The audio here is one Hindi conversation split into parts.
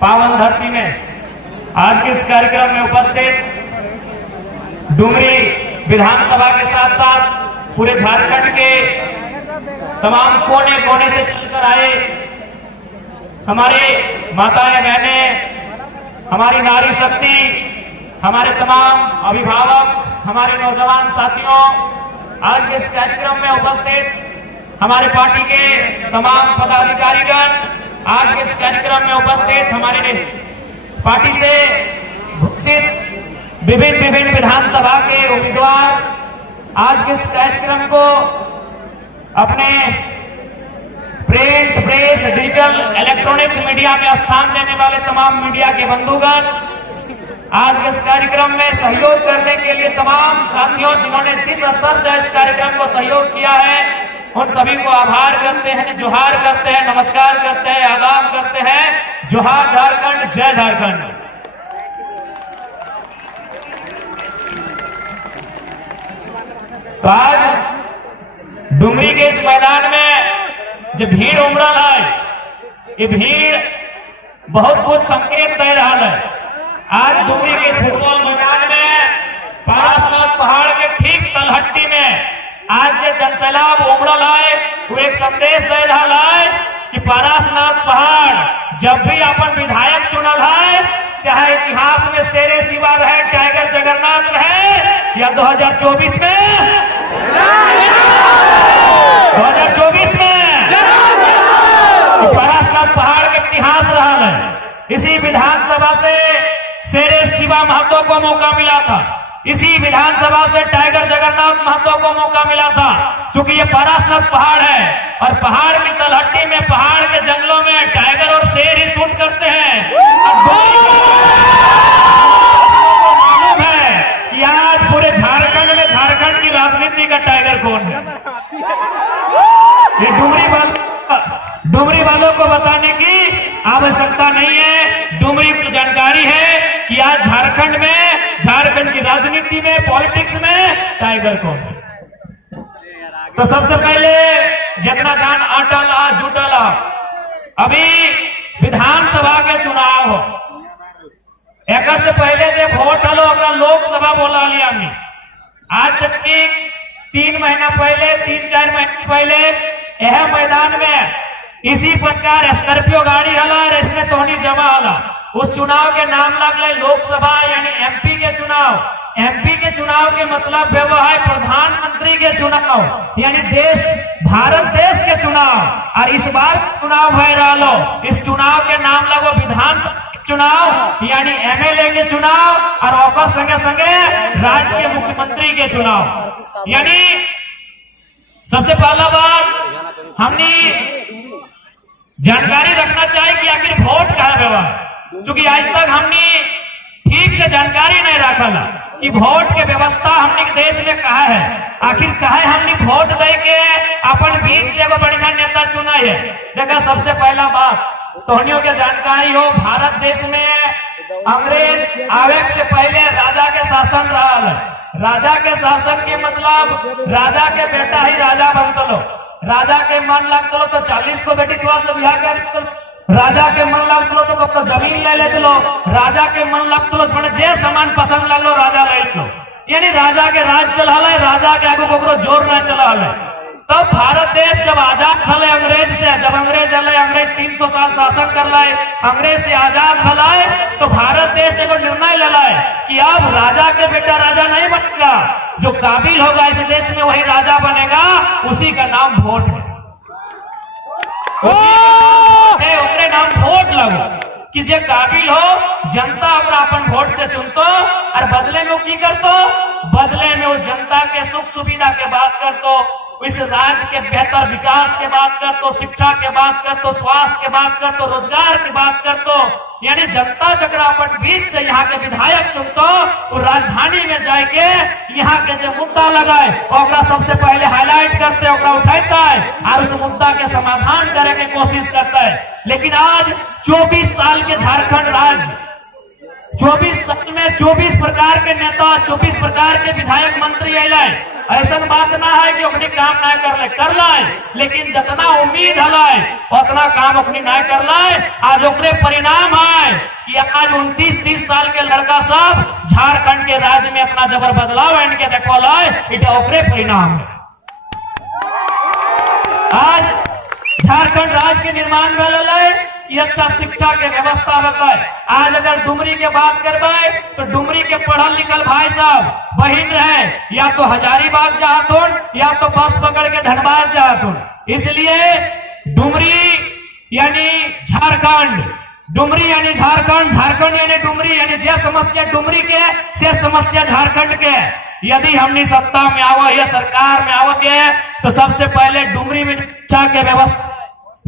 पावन धरती में आज के इस कार्यक्रम में उपस्थित डुमरी विधानसभा के साथ साथ पूरे झारखंड के तमाम कोने कोने से चलकर आए हमारे माताएं बहनें, हमारी नारी शक्ति, हमारे तमाम अभिभावक, हमारे नौजवान साथियों, आज के इस कार्यक्रम में उपस्थित हमारे पार्टी के तमाम पदाधिकारीगण, आज के इस कार्यक्रम में उपस्थित हमारे पार्टी से घोषित विभिन्न विधानसभा के उम्मीदवार, आज के इस कार्यक्रम को अपने print, press, digital, electronics media में स्थान देने वाले तमाम मीडिया के बंधुगण, आज के इस कार्यक्रम में सहयोग करने के लिए तमाम साथियों जिन्होंने जिस स्तर से इस कार्यक्रम को सहयोग किया है, उन सभी को आभार करते हैं, जोहार करते हैं, नमस्कार करते हैं, आदाब करते हैं। जोहार झारखंड, जय झारखंड। तो आज डुमरी के इस मैदान में जो भीड़ उमड़ल है, ये भीड़ बहुत कुछ संकेत दे रहा है। आज डुमरी के इस फुटबॉल मैदान में पारसनाथ पहाड़ के ठीक तलहट्टी में आज जो जनसैलाब उमड़ल है, वो एक संदेश दे रहा है कि पारसनाथ पहाड़ जब भी अपन विधायक चुनल है, चाहे इतिहास में शेरे शिवा रहे, टाइगर जगन्नाथ रहे, या 2024 में 2024 में पारसनाथ पहाड़ के इतिहास रहा है। इसी विधानसभा से शेरे शिवा महतो को मौका मिला था, इसी विधानसभा से टाइगर जगन्नाथ महतो को मौका मिला था, क्योंकि ये पारसनाथ पहाड़ है और पहाड़ की तलहट्टी में, पहाड़ के जंगलों में टाइगर और शेर ही शूट करते हैं। मालूम है कि आज पूरे झारखंड में झारखंड की राजनीति का टाइगर कौन है। ये डुमरी वालों को बताने की आवश्यकता नहीं है। डुमरी को जानकारी है कि आज झारखंड में, झारखंड की राजनीति में, पॉलिटिक्स में टाइगर कौन है। तो सबसे पहले जितना जान अटल जुटल, अभी विधानसभा के चुनाव हो, एक से पहले जो वोट हलो अपना लोकसभा बोला लिया हमने। आज से ठीक 3 महीना पहले, 3-4 महीने पहले यह मैदान में इसी प्रकार स्कॉर्पियो गाड़ी हला, इसमें तोहनी जमा हला। उस चुनाव के नाम लगले लोकसभा यानी एमपी के चुनाव। एमपी के चुनाव के मतलब है प्रधानमंत्री के चुनाव, यानी देश, भारत देश के चुनाव। और इस बार चुनाव हो रहा, इस चुनाव के नाम लगो विधानसभा चुनाव यानी एमएलए के चुनाव, और संगे संगे राज्य के मुख्यमंत्री के चुनाव। यानी सबसे पहला बात हमने जानकारी रखना चाहिए कि आखिर वोट कहा व्यवहार, क्योंकि आज तक हमने ठीक से जानकारी नहीं रखा कि वोट के व्यवस्था हमने देश में कहा है। आखिर कहा हमने वोट दे के अपन बीच से बढ़िया नेता चुना है। देखा, सबसे पहला बात तोहनियों के जानकारी हो, भारत देश में अंग्रेज आवे से पहले राजा के शासन रहा है। राजा के शासन के मतलब राजा के बेटा ही राजा बनतलो, राजा के मन लगतलो तो 40 को बेटी छुआ से बिहार कर, राजा के मन लगतलो तो अपना जमीन ले लेतलो, राजा के मन लगतलो तो जे सामान पसंद लगलो राजा ले लो। यानी राजा के राज चल है, राजा के आगे को जोर न चला है। तब भारत देश जब आजाद भले अंग्रेज से, जब अंग्रेज हले, अंग्रेज 300 साल शासन कर लाए, अंग्रेज से आजाद भलाए, तो भारत देश को निर्णय ले लाए कि अब राजा के बेटा राजा नहीं बनेगा, जो काबिल होगा इस देश में वही राजा बनेगा। उसी का नाम वोट है, उनके नाम वोट लगो कि जे काबिल हो, जनता अगर अपन वोट से चुनतो और बदले में वो की करतो, बदले में वो जनता के सुख सुविधा के बात करतो, इस राज्य के बेहतर विकास के बात कर तो, शिक्षा के बात कर तो, स्वास्थ्य के बात कर तो, रोजगार की बात कर तो। यानी जनता जगह अपन बीच से यहाँ के विधायक चुनतो, वो राजधानी में जाके यहाँ के जो मुद्दा लगाए और सबसे पहले हाईलाइट करते, उठाता है और उस मुद्दा के समाधान करे के कोशिश करता है। लेकिन आज 24 साल के झारखंड राज्य, 24 साल में 24 प्रकार के नेता, 24 प्रकार के विधायक मंत्री आए। ऐसा बात ना है कि अपनी काम ना कर लाए, लेकिन जितना उम्मीद है उतना काम अपनी ना कर लाए। आज ओकरे परिणाम है आज 29-30 साल के लड़का सब झारखंड के राज्य में अपना जबर बदलाव एंड के देखो इटा ओकरे परिणाम है। आज झारखंड राज्य के निर्माण में ये अच्छा शिक्षा के व्यवस्था बताए। आज अगर डुमरी के बात करवाए तो डुमरी के पढ़ल लिखल भाई साहब बहिन रहे या तो हजारीबाग जातुन या तो बस पकड़ के धनबाद जातुन। इसलिए डुमरी यानी झारखंड, डुमरी यानी झारखंड, झारखंड यानी डुमरी, यानी जे समस्या डुमरी के से समस्या झारखंड के। यदि हमने सत्ता में आवा या सरकार में आवगे तो सबसे पहले डुमरी में शिक्षा के व्यवस्था,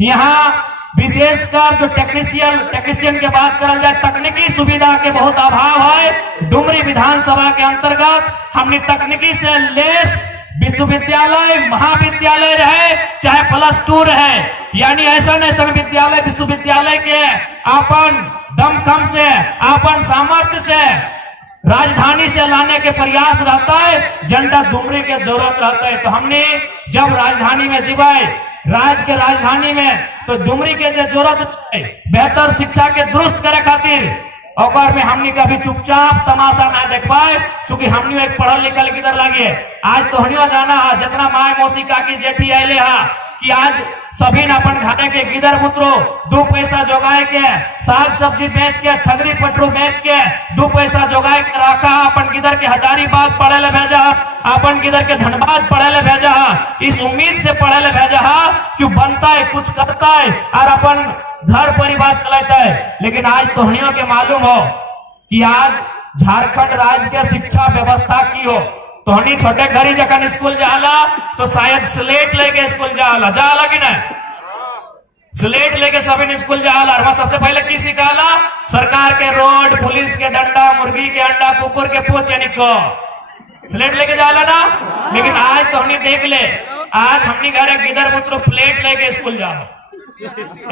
यहाँ विशेषकर जो टेक्नीशियन के बात करा जाए, तकनीकी सुविधा के बहुत अभाव है। डुमरी विधानसभा के अंतर्गत हमने तकनीकी से लेस विश्वविद्यालय, महाविद्यालय रहे चाहे +2 रहे, यानी ऐसा विद्यालय विश्वविद्यालय के अपन दमखम से, अपन सामर्थ्य से राजधानी से लाने के प्रयास रहता है। जनता डुमरी के जरूरत रहता है। तो हमने जब राजधानी में जीवाए, राज्य के राजधानी में, तो डुमरी के जरूरत है बेहतर शिक्षा के दुरुस्त करे खातिर, और में हमने कभी चुपचाप तमाशा ना देख पाए, क्योंकि हमने एक पढ़ल लिखल किधर लगे। आज तो हनियो जाना है जितना माय मौसी काकी जेठी आये हा कि आज सभी न अपन घाटे के गिदर बुतरो 2 पैसा जोगाए के, साग सब्जी बेच के, छगरी पटरू बेच के 2 पैसा जोगाए के रखा, अपन गिदर के हजारीबाग पढ़े ले भेजा, अपन गिदर के धनबाद पढ़े ले भेजा, इस उम्मीद से पढ़े ले भेजा कि बनता है, कुछ करता है और अपन घर परिवार चलाता है। लेकिन आज तोहनियों के मालूम हो कि आज झारखंड राज्य के शिक्षा व्यवस्था की हो। तोहनी छोटे घरी जखन स्कूल जाला तो शायद स्लेट लेके स्कूल जाला कि नहीं, स्लेट लेके सभी स्कूल जाला। और सबसे पहले की सिखाला? सरकार के रोड, पुलिस के डंडा, मुर्गी के अंडा, कुकुर के पूछ निको स्लेट लेके जाला ना। लेकिन आज तोहनी देख ले, आज हमनी घर किधर पुत्र प्लेट लेके स्कूल जाओ।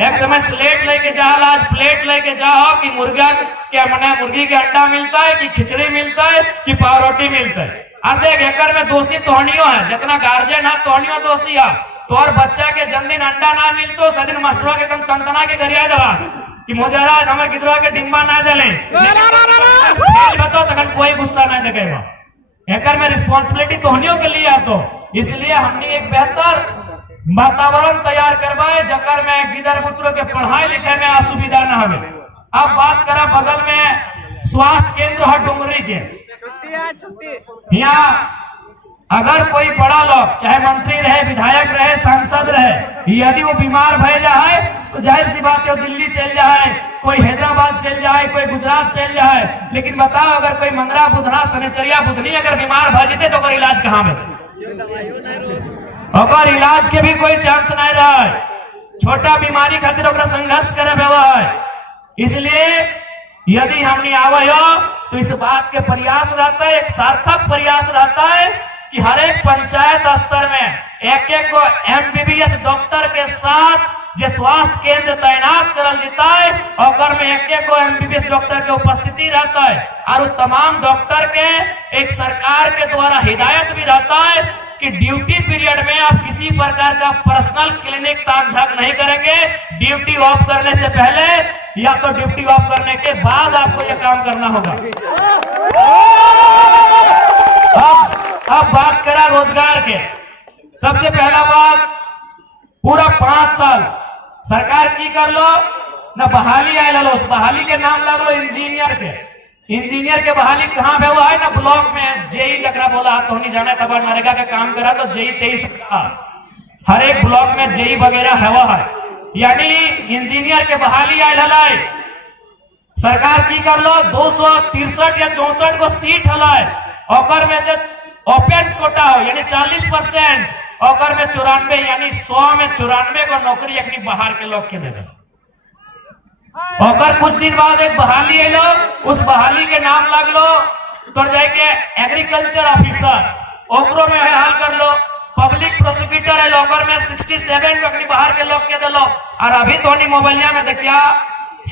एक समय स्लेट लेके जाओ, आज प्लेट लेके जाओ कि मुर्गा क्या मने मुर्गी के अंडा मिलता है कि खिचड़ी मिलता है कि पावरोटी मिलता है। और देख एकर में दोषी तोहनियो है, जितना गार्जियन है तोहनियो दोषी है। तोर बच्चा के जन्मदिन अंडा ना मिलतो सदिन मास्टरों के एकदम तंतना के गरिया दवा कि मोजरा हमारे किधर के डिम्बा ना जले बताओ तखन कोई गुस्सा नहीं देखेगा। एकर में रिस्पॉन्सिबिलिटी तोहनियों के लिए है। तो इसलिए हमने एक बेहतर वातावरण तैयार करवाए जकर में गिदर पुत्रों के पढ़ाई लिखाई में असुविधा न हो। अब बात करा बगल में स्वास्थ्य केंद्र है डुमरी के। यहाँ अगर कोई बड़ा लोग चाहे मंत्री रहे, विधायक रहे, सांसद रहे, यदि वो बीमार भय जाए तो जाहिर सी बात है दिल्ली चल जाए, कोई हैदराबाद चल जाए, कोई गुजरात चल जाए। लेकिन बताओ अगर कोई मंगरा बुधना सनेसरिया बुधनी अगर बीमार भय जीते तो इलाज कहाँ में? अगर इलाज के भी कोई चांस नहीं रहा, छोटा बीमारी खातिर संघर्ष करे है। इसलिए यदि हमने आवे हो तो इस बात के प्रयास रहता है, एक सार्थक प्रयास रहता है कि हर एक पंचायत स्तर में एक को MBBS डॉक्टर के साथ जो स्वास्थ्य केंद्र तैनात करल जाता है और में एक को MBBS डॉक्टर के उपस्थिति रहता है। और तमाम डॉक्टर के एक सरकार के द्वारा हिदायत भी रहता है कि ड्यूटी पीरियड में आप किसी प्रकार का पर्सनल क्लिनिक ताक झाक नहीं करेंगे। ड्यूटी ऑफ करने से पहले या तो ड्यूटी ऑफ करने के बाद आपको यह काम करना होगा। अब बात करा रोजगार के। सबसे पहला बात, पूरा 5 साल सरकार की कर लो ना बहाली आए लो, उस बहाली के नाम लग लो इंजीनियर के। इंजीनियर के बहाली कहाँ पे हुआ है ना? ब्लॉक में जेई जकरा बोला तो नहीं जाना तब नरेगा का काम करा तो जेई 23 हर एक ब्लॉक में जेई वगैरह हुआ है, यानी इंजीनियर के बहाली आए हलाय। सरकार की कर लो 263 या 64 को सीट हलाय, और में जो ओपन कोटा हो यानी 40%, और में 94 यानी 100 में 94 को नौकरी अपनी बाहर के लोग के दे दे। और कुछ दिन बाद एक बहाली है लो, उस बहाली के नाम लग लो तो जाके एग्रीकल्चर ऑफिसर ओकरो में हाल कर लो। पब्लिक प्रोसिक्यूटर है लोकर में 67 अपनी बाहर के लोग के दे लो। और अभी तो मोबाइलिया में देखिया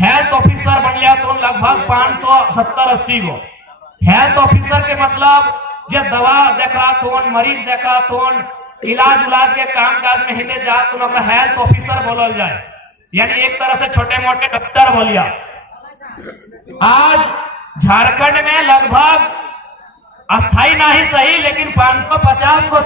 हेल्थ ऑफिसर बन लिया तो लगभग 570-80 गो हेल्थ ऑफिसर के मतलब जब दवा देखा तो मरीज देखा तो इलाज उलाज के काम काज में हिंदे जा तो हेल्थ ऑफिसर बोलल जाए, यानी एक तरह से छोटे मोटे डॉक्टर बोलिया। आज झारखंड में लगभग अस्थाई ना ही सही लेकिन 550 को